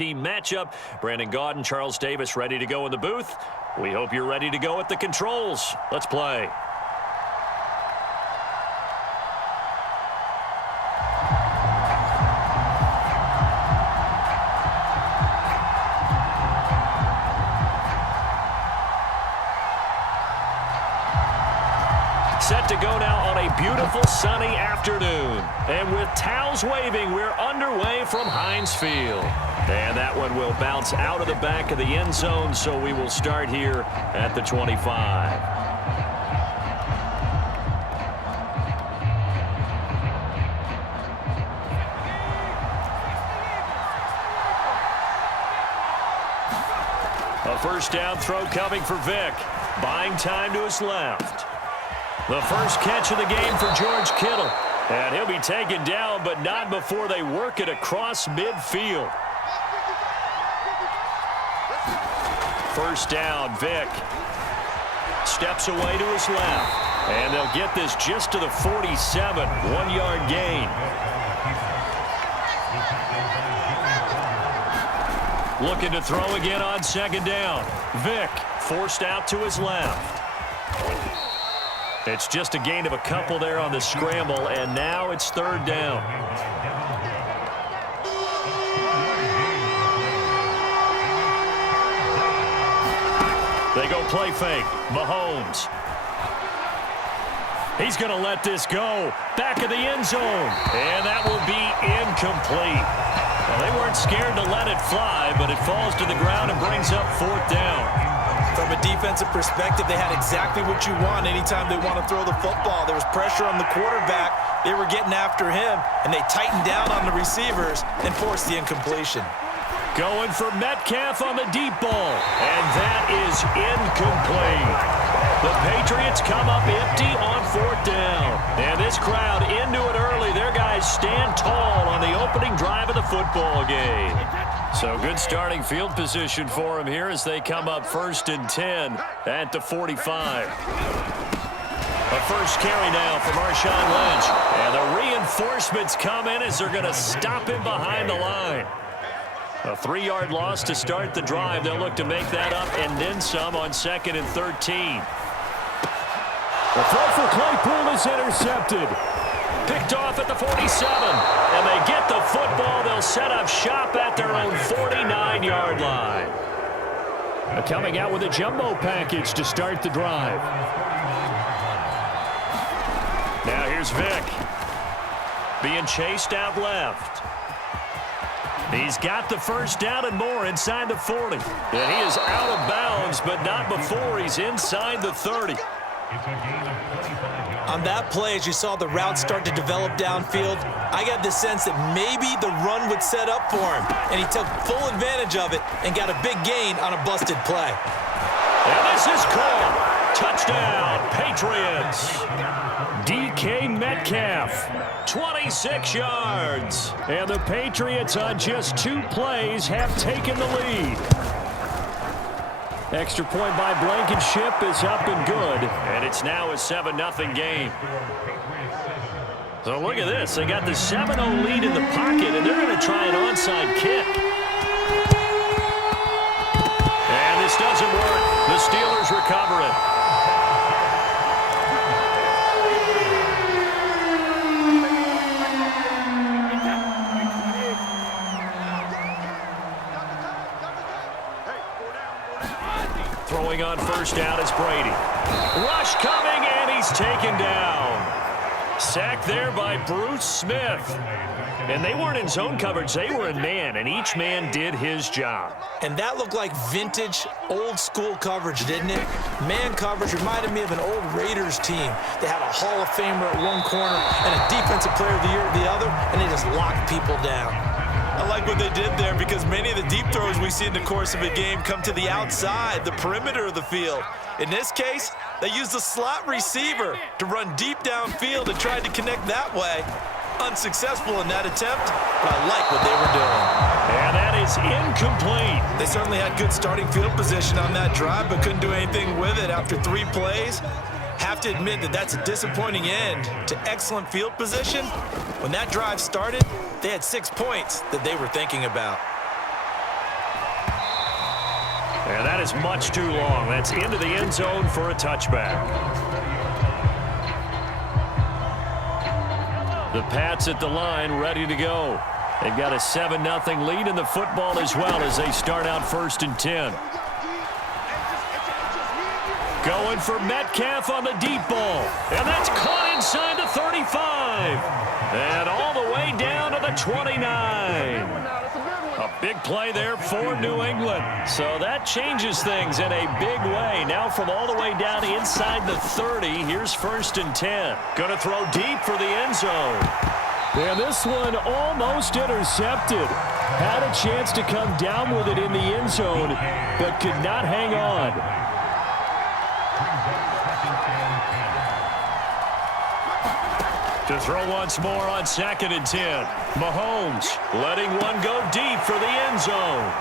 team matchup. Brandon Gaudin, Charles Davis ready to go in the booth. We hope you're ready to go at the controls. Let's play. Set to go now on a beautiful sunny afternoon. And with towels waving, we're underway from Heinz Field. And that one will bounce out of the back of the end zone, so we will start here at the 25. A first down throw coming for Vick. Buying time to his left. The first catch of the game for George Kittle. And he'll be taken down, but not before they work it across midfield. First down, Vick. Steps away to his left. And they'll get this just to the 47. 1-yard gain. Looking to throw again on second down. Vick forced out to his left. It's just a gain of a couple there on the scramble, and now it's third down. They go play fake. Mahomes. He's going to let this go. Back of the end zone. And that will be incomplete. Well, they weren't scared to let it fly, but it falls to the ground and brings up fourth down. From a defensive perspective, they had exactly what you want anytime they want to throw the football. There was pressure on the quarterback. They were getting after him, and they tightened down on the receivers and forced the incompletion. Going for Metcalf on the deep ball, and that is incomplete. The Patriots come up empty on fourth down. And this crowd into it early. Their guys stand tall on the opening drive of the football game. So good starting field position for them here as they come up 1st and 10 at the 45. A first carry now for Marshawn Lynch. And the reinforcements come in as they're going to stop him behind the line. A 3-yard loss to start the drive. They'll look to make that up and then some on 2nd and 13. The throw for Claypool is intercepted. Picked off at the 47. And they get the football. They'll set up shop at their own 49-yard line. Coming out with a jumbo package to start the drive. Now here's Vick. Being chased out left. He's got the first down and more inside the 40. And he is out of bounds, but not before he's inside the 30. On that play, as you saw the route start to develop downfield, I got the sense that maybe the run would set up for him. And he took full advantage of it and got a big gain on a busted play. And this is caught. Touchdown, Patriots. DK Metcalf, 26 yards. And the Patriots on just 2 plays have taken the lead. Extra point by Blankenship is up and good. And it's now a 7-0 game. So look at this. They got the 7-0 lead in the pocket, and they're going to try an onside kick. And this doesn't work. The Steelers recover it. Throwing on first down is Brady. Rush coming, and he's taken down. Sacked there by Bruce Smith. And they weren't in zone coverage. They were in man, and each man did his job. And that looked like vintage, old-school coverage, didn't it? Man coverage reminded me of an old Raiders team. They had a Hall of Famer at one corner and a Defensive Player of the Year at the other, and they just locked people down. I like what they did there because many of the deep throws we see in the course of a game come to the outside, the perimeter of the field. In this case, they used the slot receiver to run deep downfield and tried to connect that way. Unsuccessful in that attempt, but I like what they were doing. And that is incomplete. They certainly had good starting field position on that drive, but couldn't do anything with it after 3 plays. Have to admit that that's a disappointing end to excellent field position. When that drive started, they had 6 points that they were thinking about. And that is much too long. That's into the end zone for a touchback. The Pats at the line, ready to go. They've got a 7-0 lead in the football as well as they start out 1st and 10. Going for Metcalf on the deep ball. And that's caught inside the 35. And all the way down to the 29. A big play there for New England. So that changes things in a big way. Now from all the way down inside the 30, here's 1st and 10. Going to throw deep for the end zone. And this one almost intercepted. Had a chance to come down with it in the end zone, but could not hang on. To throw once more on 2nd and 10. Mahomes letting one go deep for the end zone.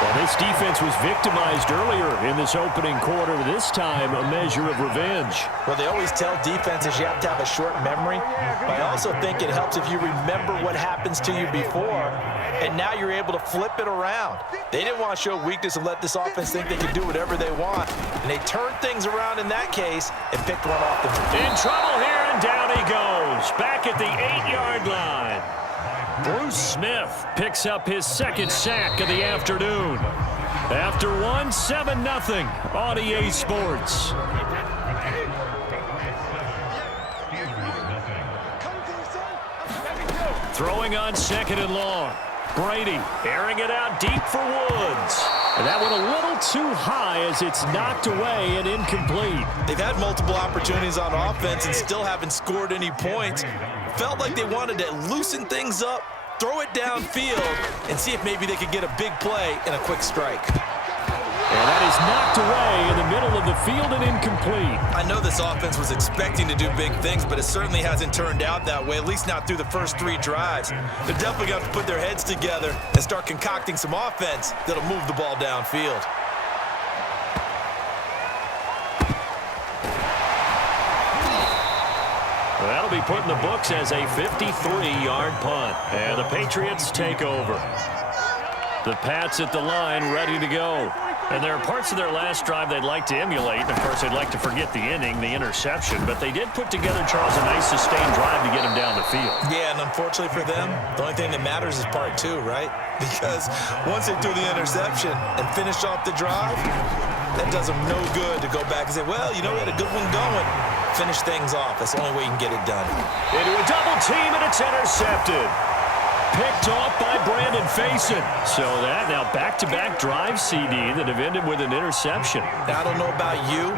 Well, this defense was victimized earlier in this opening quarter. This time, a measure of revenge. Well, they always tell defenses you have to have a short memory, but I also think it helps if you remember what happens to you before, and now you're able to flip it around. They didn't want to show weakness and let this offense think they could do whatever they want, and they turned things around in that case and picked one off the field. In trouble here, and down he goes. Back at the 8-yard line. Bruce Smith picks up his 2nd sack of the afternoon. After one, 7-0 on EA Sports. Throwing on 2nd and long. Brady airing it out deep for Woods. And that went a little too high as it's knocked away and incomplete. They've had multiple opportunities on offense and still haven't scored any points. Felt like they wanted to loosen things up, throw it downfield, and see if maybe they could get a big play and a quick strike. And that is knocked away in the middle of the field and incomplete. I know this offense was expecting to do big things, but it certainly hasn't turned out that way, at least not through the first 3 drives. They're definitely going to have to put their heads together and start concocting some offense that'll move the ball downfield. Well, that'll be put in the books as a 53-yard punt. And the Patriots take over. The Pats at the line, ready to go. And there are parts of their last drive they'd like to emulate. And, of course, they'd like to forget the inning, the interception. But they did put together, Charles, a nice sustained drive to get him down the field. Yeah, and unfortunately for them, the only thing that matters is part 2, right? Because once they threw the interception and finished off the drive, that does them no good to go back and say, well, you know, we had a good one going. Finish things off. That's the only way you can get it done. Into a double team, and it's intercepted. Picked off by Brandon Faison. So that now back-to-back drive CD that have ended with an interception. Now, I don't know about you,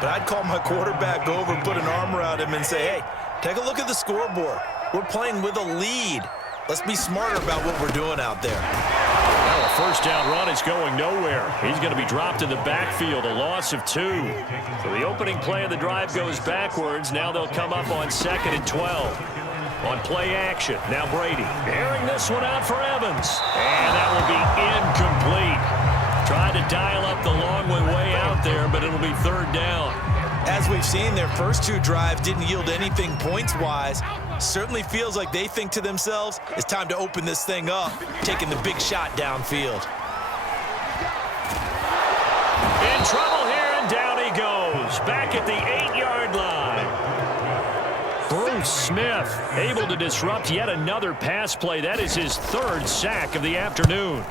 but I'd call my quarterback over, put an arm around him, and say, hey, take a look at the scoreboard. We're playing with a lead. Let's be smarter about what we're doing out there. Well, a first down run is going nowhere. He's going to be dropped in the backfield, a loss of 2. So the opening play of the drive goes backwards. Now they'll come up on 2nd and 12. On play action, now Brady airing this one out for Evans. And that will be incomplete. Tried to dial up the long one way out there, but it'll be 3rd down. As we've seen, their first 2 drives didn't yield anything points-wise. Certainly feels like they think to themselves, it's time to open this thing up, taking the big shot downfield. In trouble here, and down he goes. Back at the 8-yard line. Bruce Smith able to disrupt yet another pass play. That is his 3rd sack of the afternoon.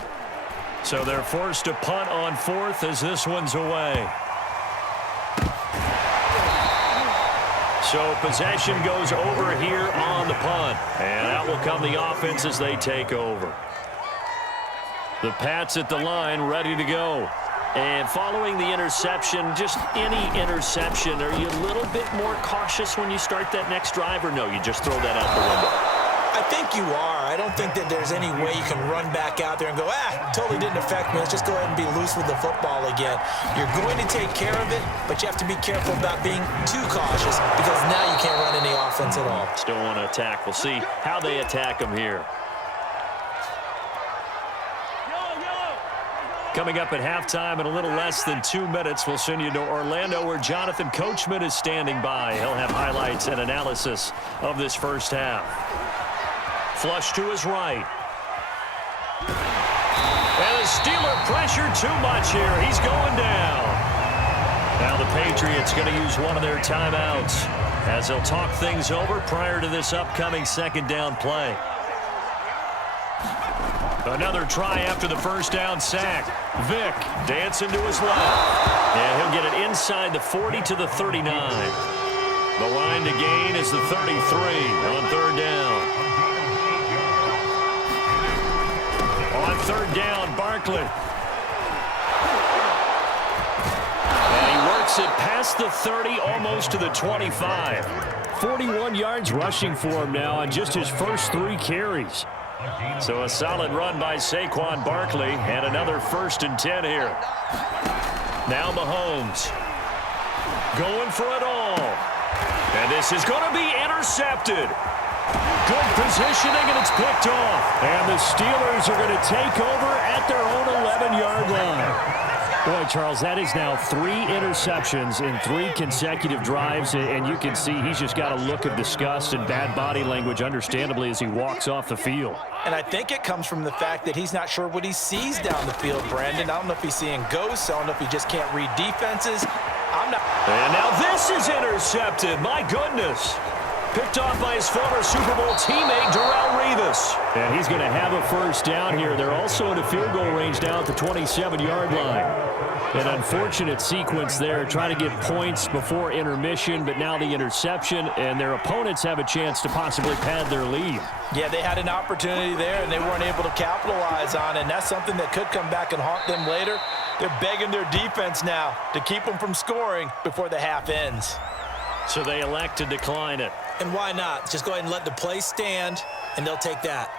So they're forced to punt on 4th as this one's away. So possession goes over here on the punt. And out will come the offense as they take over. The Pats at the line, ready to go. And following the interception, just any interception, are you a little bit more cautious when you start that next drive, or no, you just throw that out the window? I think you are. I don't think that there's any way you can run back out there and go, totally didn't affect me. Let's just go ahead and be loose with the football again. You're going to take care of it, but you have to be careful about being too cautious because now you can't run any offense at all. Still want to attack. We'll see how they attack them here. Coming up at halftime in a little less than 2 minutes, we'll send you to Orlando where Jonathan Coachman is standing by. He'll have highlights and analysis of this first half. Flush to his right. And a pressure too much here. He's going down. Now the Patriots going to use one of their timeouts as they'll talk things over prior to this upcoming second down play. Another try after the first down sack. Vick dancing to his left. And he'll get it inside the 40 to the 39. The line to gain is the 33 on third down. On third down, Barkley. And he works it past the 30, almost to the 25. 41 yards rushing for him now on just his first 3 carries. So a solid run by Saquon Barkley, and another 1st and 10 here. Now Mahomes going for it all. And this is going to be intercepted. Good positioning, and it's picked off. And the Steelers are going to take over at their own 11-yard line. Boy, Charles, that is now 3 interceptions in 3 consecutive drives, and you can see he's just got a look of disgust and bad body language, understandably, as he walks off the field. And I think it comes from the fact that he's not sure what he sees down the field, Brandon. I don't know if he's seeing ghosts. I don't know if he just can't read defenses. I'm not. And now this is intercepted. My goodness. Picked off by his former Super Bowl teammate, Darrelle Revis. And he's going to have a first down here. They're also in a field goal range down at the 27-yard line. An unfortunate sequence there, trying to get points before intermission, but now the interception, and their opponents have a chance to possibly pad their lead. Yeah, they had an opportunity there, and they weren't able to capitalize on it, and that's something that could come back and haunt them later. They're begging their defense now to keep them from scoring before the half ends. So they elect to decline it. And why not? Just go ahead and let the play stand, and they'll take that.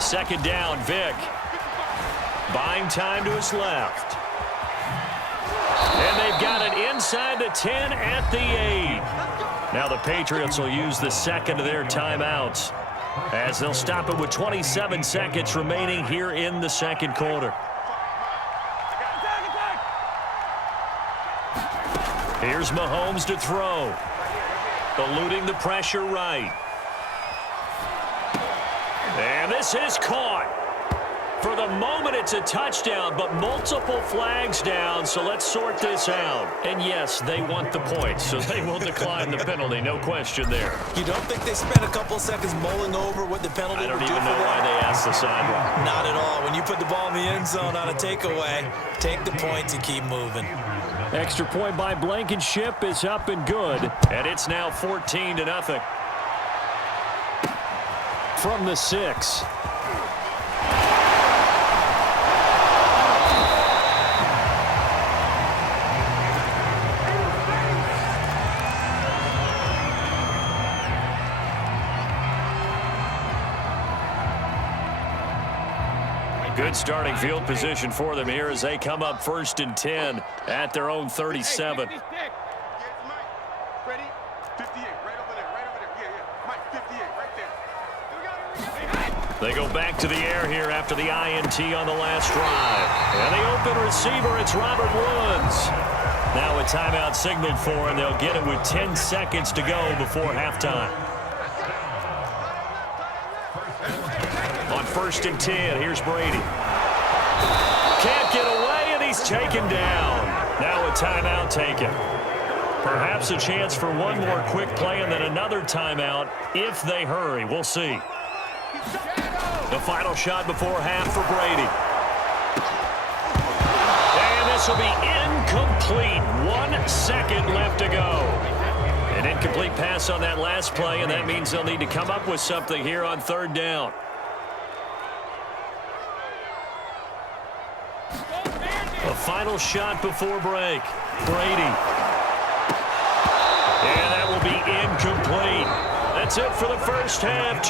Second down, Vick. Buying time to his left. And they've got it inside the 10 at the 8. Now the Patriots will use the second of their timeouts as they'll stop it with 27 seconds remaining here in the second quarter. Here's Mahomes to throw. Eluding the pressure right. And this is caught. For the moment, it's a touchdown, but multiple flags down, so let's sort this out. And yes, they want the points, so they will decline the penalty, no question there. You don't think they spent a couple seconds mulling over what the penalty would do for them? I don't even know why they asked the sideline. Not at all. When you put the ball in the end zone on a takeaway, take the points and keep moving. Extra point by Blankenship is up and good. And it's now 14-0. From the 6. Good starting field position for them here as they come up 1st and 10 at their own 37. They go back to the air here after the INT on the last drive. And the open receiver, it's Robert Woods. Now a timeout signaled for, and they'll get it with 10 seconds to go before halftime. On 1st and 10, here's Brady. Can't get away, and he's taken down. Now a timeout taken. Perhaps a chance for one more quick play and then another timeout if they hurry. We'll see. The final shot before half for Brady. And this will be incomplete. 1 second left to go. An incomplete pass on that last play, and that means they'll need to come up with something here on 3rd down. A final shot before break. Brady. And that will be incomplete. That's it for the first half.